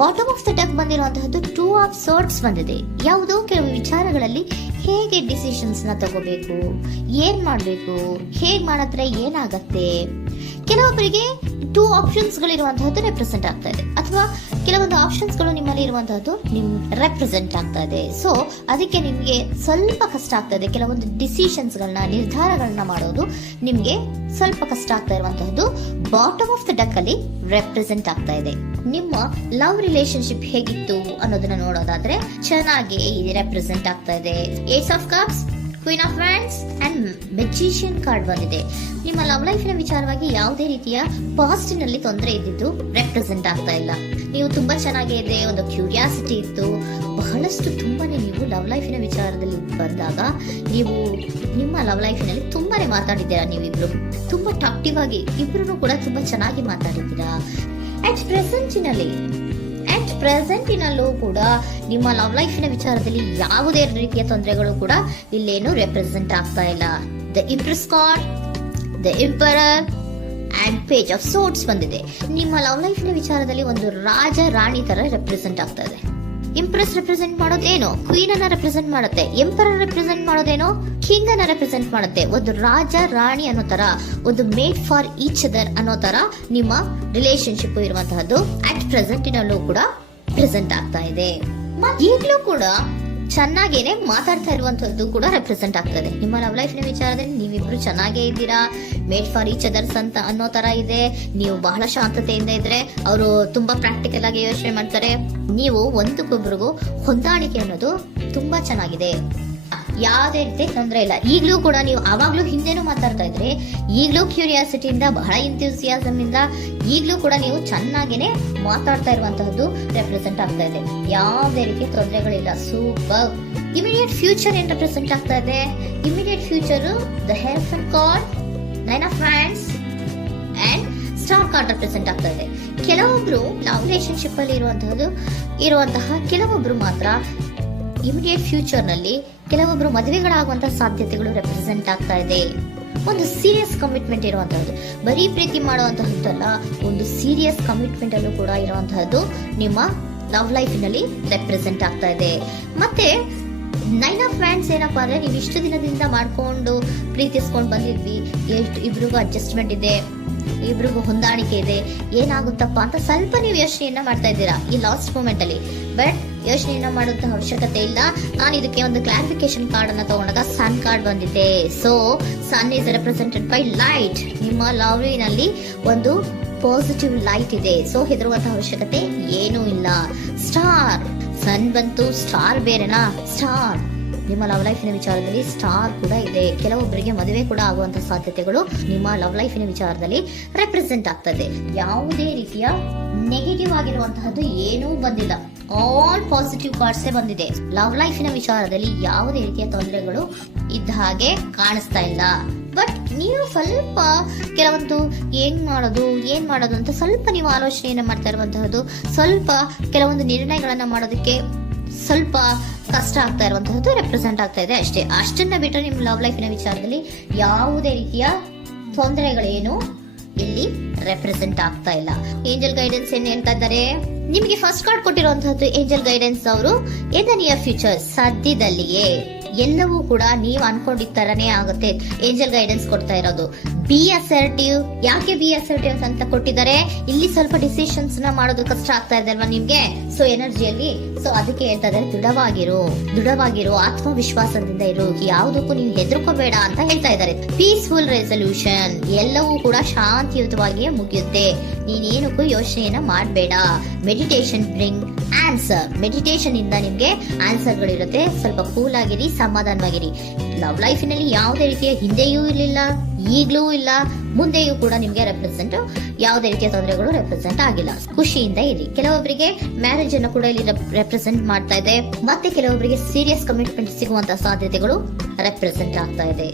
Bottom of the deck ಬಂದಿರುವಂತಹದ್ದು 2 of swords ಬಂದಿದೆ. ಯಾವುದೋ ಕೆಲವು ವಿಚಾರಗಳಲ್ಲಿ ಹೇಗೆ ಡಿಸಿಷನ್ಸ್ ನ ತಗೋಬೇಕು, ಏನ್ ಮಾಡ್ಬೇಕು, ಹೇಗ್ ಮಾಡಿದ್ರೆ ಏನಾಗತ್ತೆ. ಕೆಲವೊಬ್ಬರಿಗೆ 2 ಆಪ್ಷನ್ಸ್ ಗಳಿರುವಂತಹದ್ದು ರೆಪ್ರೆಸೆಂಟ್ ಆಗ್ತಾ ಇದೆ, ಅಥವಾ ಕೆಲವೊಂದು ಆಪ್ಷನ್ಸ್ ಗಳು ನಿಮ್ಮಲ್ಲಿ ಇರುವಂತಹದ್ದು ರೆಪ್ರೆಸೆಂಟ್ ಆಗ್ತಾ ಇದೆ. ಸೊ ಅದಕ್ಕೆ ನಿಮ್ಗೆ ಸ್ವಲ್ಪ ಕಷ್ಟ ಆಗ್ತಾ ಇದೆ. ಕೆಲವೊಂದು ಡಿಸಿಷನ್ಸ್ ಗಳನ್ನ, ನಿರ್ಧಾರಗಳನ್ನ ಮಾಡೋದು ನಿಮ್ಗೆ ಸ್ವಲ್ಪ ಕಷ್ಟ ಆಗ್ತಾ ಇರುವಂತಹದ್ದು ಬಾಟಮ್ ಆಫ್ ದ ಡಕ್ ಅಲ್ಲಿ ರೆಪ್ರೆಸೆಂಟ್ ಆಗ್ತಾ ಇದೆ. ನಿಮ್ಮ ಲವ್ ರಿಲೇಶನ್ಶಿಪ್ ಹೇಗಿತ್ತು ಅನ್ನೋದನ್ನ ನೋಡೋದಾದ್ರೆ ಚೆನ್ನಾಗಿ ರೆಪ್ರೆಸೆಂಟ್ ಆಗ್ತಾ ಇದೆ. Ace of cups, queen of wands and magician card ಬಂದಿದೆ. ನಿಮ್ಮ ಲವ್ ಲೈಫಿನ ವಿಚಾರವಾಗಿ ಯಾವುದೇ ರೀತಿಯ ಪಾಸ್ಟಿನಲ್ಲಿ ತೊಂದರೆ ಇದ್ದಿದ್ದು ರೆಪ್ರೆಸೆಂಟ್ ಆಗ್ತಾ ಇಲ್ಲ. ನೀವು ತುಂಬಾ ಚೆನ್ನಾಗೇ ಇದೆ, ಒಂದು ಕ್ಯೂರಿಯಾಸಿಟಿ ಇತ್ತು, ಬಹಳಷ್ಟು ತುಂಬಾನೇ ನೀವು ಲವ್ ಲೈಫಿನ ವಿಚಾರದಲ್ಲಿ ಬಂದಾಗ ನೀವು ನಿಮ್ಮ ಲವ್ ಲೈಫಿನಲ್ಲಿ ತುಂಬಾನೇ ಮಾತಾಡಿದ್ದೀರಾ. ನೀವಿಬ್ರು ತುಂಬಾ ಟಾಕ್ಟಿವ್ ಆಗಿ ಇಬ್ರು ಕೂಡ ತುಂಬಾ ಚೆನ್ನಾಗಿ ಮಾತಾಡಿದ್ದೀರಾ. ಅಟ್ ಪ್ರೆಸೆಂಟಿನಲ್ಲೂ ಕೂಡ ನಿಮ್ಮ ಲವ್ ಲೈಫಿನ ವಿಚಾರದಲ್ಲಿ ಯಾವುದೇ ರೀತಿಯ ತೊಂದರೆಗಳು ಕೂಡ ಇಲ್ಲೇನು ರೆಪ್ರೆಸೆಂಟ್ ಆಗ್ತಾ ಇಲ್ಲ. The Impress card, the emperor and page of swords ಬಂದಿದೆ. ನಿಮ್ಮ ಲವ್ ಲೈಫಿನ ವಿಚಾರದಲ್ಲಿ ಒಂದು ರಾಜ ರಾಣಿ ತರ ರೆಪ್ರೆಸೆಂಟ್ ಆಗ್ತಾ ಇದೆ. ಇಂಪ್ರೆಸ್ ರೆಪ್ರೆಸೆಂಟ್ ಮಾಡೋದೇನೋ ಕ್ವೀನ್ ಅನ್ನ ರೆಪ್ರೆಸೆಂಟ್ ಮಾಡುತ್ತೆ, ಎಂಪರರ್ ರೆಪ್ರೆಸೆಂಟ್ ಮಾಡೋದೇನೋ ಕಿಂಗ್ ಅನ್ನ ರೆಪ್ರೆಸೆಂಟ್ ಮಾಡುತ್ತೆ. ಒಂದು ರಾಜ ರಾಣಿ ಅನ್ನೋ ತರ, ಒಂದು ಮೇಡ್ ಫಾರ್ ಈಚ್ ಅದರ್ ಅನ್ನೋ ತರ ನಿಮ್ಮ ರಿಲೇಶನ್ಶಿಪ್ ಇರುವಂತಹದ್ದು ಅಟ್ ಪ್ರೆಸೆಂಟಿನಲ್ಲೂ ಕೂಡ ಪ್ರೆಸೆಂಟ್ ಆಗ್ತಾ ಇದೆ. ಈಗಲೂ ಕೂಡ ಚೆನ್ನಾಗೇನೆ ಮಾತಾಡ್ತಾ ಇರುವಂತದ್ದು ಕೂಡ ರೆಪ್ರೆಸೆಂಟ್ ಆಗ್ತದೆ. ನಿಮ್ಮ ಲವ್ ಲೈಫಿನ ವಿಚಾರದಲ್ಲಿ ನೀವಿಬ್ರು ಚೆನ್ನಾಗೇ ಇದ್ದೀರಾ, ಮೇಡ್ ಫಾರ್ ಈಚ್ ಅದರ್ಸ್ ಅಂತ ಅನ್ನೋ ತರ ಇದೆ. ನೀವು ಬಹಳ ಶಾಂತತೆಯಿಂದ ಇದ್ರೆ ಅವರು ತುಂಬಾ ಪ್ರಾಕ್ಟಿಕಲ್ ಆಗಿ ಯೋಚನೆ ಮಾಡ್ತಾರೆ. ನೀವು ಒಂದಕ್ಕೊಬ್ರಿಗೂ ಹೊಂದಾಣಿಕೆ ಅನ್ನೋದು ತುಂಬಾ ಚೆನ್ನಾಗಿದೆ, ಯಾವುದೇ ರೀತಿ ತೊಂದರೆ ಇಲ್ಲ. ಈಗಲೂ ಕೂಡ ನೀವು ಆವಾಗ್ಲೂ ಹಿಂದೆನೂ ಮಾತಾಡ್ತಾ ಇದ್ರಿ, ಈಗಲೂ ಕ್ಯೂರಿಯಾಸಿಟಿಯಿಂದ, ಬಹಳ ಇಂಥ್ಯೂಸಿಯಾಸಮ್ ಇಂದ ಈಗಲೂ ಕೂಡ ನೀವು ಚೆನ್ನಾಗೇನೆ ಮಾತಾಡ್ತಾ ಇರುವಂತಹದ್ದು ರೆಪ್ರೆಸೆಂಟ್ ಆಗ್ತಾ ಇದೆ. ಯಾವುದೇ ರೀತಿ ತೊಂದರೆಗಳಿಲ್ಲ, ಸೂಪರ್. ಇಮಿಡಿಯೇಟ್ ಫ್ಯೂಚರ್ ಏನ್ ರೆಪ್ರೆಸೆಂಟ್ ಆಗ್ತಾ ಇದೆ? ಇಮಿಡಿಯೇಟ್ ಫ್ಯೂಚರ್ ದ ಹೆಲ್ಫನ್ card, 9 of hands and star card represent ಆಗ್ತಾ ಇದೆ. ಕೆಲವೊಬ್ರು ಲವ್ ರಿಲೇಶನ್ಶಿಪ್ ಅಲ್ಲಿ ಇರುವಂತಹ ಕೆಲವೊಬ್ರು ಮಾತ್ರ ಇಮಿಡಿಯೇಟ್ ಫ್ಯೂಚರ್ ನಲ್ಲಿ ಕೆಲವೊಬ್ರು ಮದುವೆಗಳಾಗುವಂತಹ ಸಾಧ್ಯತೆಗಳು ರೆಪ್ರೆಸೆಂಟ್ ಆಗ್ತಾ ಇದೆ. ಒಂದು ಸೀರಿಯಸ್ ಕಮಿಟ್ಮೆಂಟ್ ಇರುವಂತಹದ್ದು, ಬರೀ ಪ್ರೀತಿ ಮಾಡುವಂತಹದ್ದಲ್ಲ, ಒಂದು ಸೀರಿಯಸ್ ಕಮಿಟ್ಮೆಂಟ್ ಅಲ್ಲೂ ಕೂಡ ಇರುವಂತಹದ್ದು ನಿಮ್ಮ ಲವ್ ಲೈಫಿನಲ್ಲಿ ರೆಪ್ರೆಸೆಂಟ್ ಆಗ್ತಾ ಇದೆ. ಮತ್ತೆ 9 ಆಫ್ ವ್ಯಾಂಡ್ಸ್ ಏನಪ್ಪಾ ಅಂದ್ರೆ, ನೀವು ಇಷ್ಟು ದಿನದಿಂದ ಮಾಡ್ಕೊಂಡು ಪ್ರೀತಿಸ್ಕೊಂಡು ಬಂದಿದ್ವಿ, ಇಬ್ರಿಗೂ ಅಡ್ಜಸ್ಟ್ಮೆಂಟ್ ಇದೆ, ಇಬ್ರಿಗೂ ಹೊಂದಾಣಿಕೆ ಇದೆ, ಏನಾಗುತ್ತಪ್ಪ ಅಂತ ಸ್ವಲ್ಪ ನೀವು ಯೋಚನೆಯನ್ನ ಮಾಡ್ತಾ ಇದ್ದೀರಾ ಈ ಲಾಸ್ಟ್ ಮೂಮೆಂಟ್ ಅಲ್ಲಿ. ಬಟ್ ಯೋಚನೆಯನ್ನ ಮಾಡುವಂತ ಅವಶ್ಯಕತೆ ಇಲ್ಲ. ನಾನು ಇದಕ್ಕೆ ಒಂದು ಕ್ಲಾರಿಫಿಕೇಶನ್ ಕಾರ್ಡ್ ಅನ್ನ ತಗೊಂಡಾಗ ಸನ್ ಕಾರ್ಡ್ ಬಂದಿದೆ. So sun is represented by light. ನಿಮ್ಮ ಲವ್ನಲ್ಲಿ ಒಂದು ಪಾಸಿಟಿವ್ ಲೈಟ್ ಇದೆ. ಸೊ ಹೆದರುವಂತಹ ಅವಶ್ಯಕತೆ ಏನೂ ಇಲ್ಲ. ಸ್ಟಾರ್, ಸನ್ ಬಂತು, ಸ್ಟಾರ್ ಬೇರೆನಾ? ಸ್ಟಾರ್ ನಿಮ್ಮ ಲವ್ ಲೈಫಿನ ವಿಚಾರದಲ್ಲಿ ಸ್ಟಾರ್ ಕೂಡ ಇದೆ. ಕೆಲವೊಬ್ಬರಿಗೆ ಮದುವೆ ಕೂಡ ಆಗುವಂತಹ ಸಾಧ್ಯತೆಗಳು ನಿಮ್ಮ ಲವ್ ಲೈಫಿನ ವಿಚಾರದಲ್ಲಿ ರೆಪ್ರೆಸೆಂಟ್ ಆಗ್ತದೆ. ಯಾವುದೇ ರೀತಿಯ ನೆಗೆಟಿವ್ ಆಗಿರುವಂತಹದ್ದು ಏನೂ ಬಂದಿಲ್ಲ, ಆಲ್ ಪಾಸಿಟಿವ್ ಕಾರ್ಡ್ಸೇ ಬಂದಿದೆ. ಲವ್ ಲೈಫಿನ ವಿಚಾರದಲ್ಲಿ ಯಾವುದೇ ರೀತಿಯ ತೊಂದರೆಗಳು ಇದ್ದ ಹಾಗೆ ಕಾಣಿಸ್ತಾ ಇಲ್ಲ. ಬಟ್ ನೀವು ಸ್ವಲ್ಪ ಕೆಲವೊಂದು ಏನ್ ಮಾಡೋದು ಅಂತ ಸ್ವಲ್ಪ ನೀವು ಆಲೋಚನೆಯನ್ನ ಮಾಡ್ತಾ ಇರುವಂತಹದ್ದು, ಸ್ವಲ್ಪ ಕೆಲವೊಂದು ನಿರ್ಣಯಗಳನ್ನ ಮಾಡೋದಕ್ಕೆ ಸ್ವಲ್ಪ ಕಷ್ಟ ಆಗ್ತಾ ಇರುವಂತಹದ್ದು ರೆಪ್ರೆಸೆಂಟ್ ಆಗ್ತಾ ಇದೆ ಅಷ್ಟೇ. ಅಷ್ಟನ್ನ ಬಿಟ್ಟರೆ ನಿಮ್ಮ ಲವ್ ಲೈಫಿನ ವಿಚಾರದಲ್ಲಿ ಯಾವುದೇ ರೀತಿಯ ತೊಂದರೆಗಳೇನು ಇಲ್ಲಿ ರೆಪ್ರೆಸೆಂಟ್ ಆಗ್ತಾ ಇಲ್ಲ. ಏಂಜಲ್ ಗೈಡೆನ್ಸ್ ಏನ್ ಹೇಳ್ತಾ ಇದ್ದಾರೆ? ನಿಮಗೆ ಫಸ್ಟ್ ಕಾರ್ಡ್ ಕೊಟ್ಟಿರುವಂತಹದ್ದು ಏಂಜಲ್ ಗೈಡೆನ್ಸ್ ಅವರು ಇನ್ ದ ನಿಯರ್ ಫ್ಯೂಚರ್, ಸದ್ಯದಲ್ಲಿಯೇ ಎಲ್ಲವೂ ಕೂಡ ನೀವು ಅನ್ಕೊಂಡಿದ್ದ ತರನೇ ಆಗುತ್ತೆ. ಏಂಜಲ್ ಗೈಡೆನ್ಸ್ ಕೊಡ್ತಾ ಇರೋದು ಬಿ ಅಸರ್ಟಿವ್. ಯಾಕೆ ಬಿ ಅಸರ್ಟಿವ್ ಅಂತ ಕೊಟ್ಟಿದ್ದಾರೆ? ಇಲ್ಲಿ ಸ್ವಲ್ಪ ಡಿಸಿಷನ್ಸ್ ನ ಮಾಡೋದು ಕಷ್ಟ ಆಗ್ತಾ ಇದೆ ಅಲ್ವಾ ನಿಮ್ಗೆ, ಸೊ ಎನರ್ಜಿಯಲ್ಲಿ. ಸೊ ಅದಕ್ಕೆ ಹೇಳ್ತಾ ಇದ್ದಾರೆ ದೃಢವಾಗಿರು, ಆತ್ಮವಿಶ್ವಾಸದಿಂದ ಇರು, ಯಾವುದಕ್ಕೂ ನೀವು ಹೆದರ್ಕೋಬೇಡ ಅಂತ ಹೇಳ್ತಾ ಇದ್ದಾರೆ. ಪೀಸ್ಫುಲ್ ರೆಸಲ್ಯೂಷನ್, ಎಲ್ಲವೂ ಕೂಡ ಶಾಂತಿಯುತವಾಗಿಯೇ ಮುಗಿಯುತ್ತೆ, ನೀನೇನಕ್ಕೂ ಯೋಚನೆಯನ್ನ ಮಾಡಬೇಡ. ಮೆಡಿಟೇಷನ್ ಬ್ರಿಂಗ್ ಆನ್ಸರ್, ಮೆಡಿಟೇಷನ್ ಇಂದ ನಿಮ್ಗೆ ಆನ್ಸರ್ ಗಳಿರುತ್ತೆ. ಸ್ವಲ್ಪ ಕೂಲ್ ಆಗಿರಿ, ಸಮಾಧಾನವಾಗಿರಿ. ಲವ್ ಲೈಫಿನಲ್ಲಿ ಯಾವುದೇ ರೀತಿಯ ಹಿಂದೆಯೂ ಇರಲಿಲ್ಲ, ಈಗಲೂ ಇಲ್ಲ, ಮುಂದೆಯೂ ಕೂಡ ನಿಮ್ಗೆ ಯಾವುದೇ ರೀತಿಯ ತೊಂದರೆಗಳು ರೆಪ್ರೆಸೆಂಟ್ ಆಗಿಲ್ಲ. ಖುಷಿಯಿಂದ ಇರಿ. ಕೆಲವೊಬ್ಬರಿಗೆ ಮ್ಯಾರೇಜ್ ಅನ್ನು ಕೂಡ ಇಲ್ಲಿ ರೆಪ್ರೆಸೆಂಟ್ ಮಾಡ್ತಾ ಇದೆ. ಮತ್ತೆ ಕೆಲವೊಬ್ಬರಿಗೆ ಸೀರಿಯಸ್ ಕಮಿಟ್ಮೆಂಟ್ ಸಿಗುವಂತಹ ಸಾಧ್ಯತೆಗಳು ರೆಪ್ರೆಸೆಂಟ್ ಆಗ್ತಾ ಇದೆ.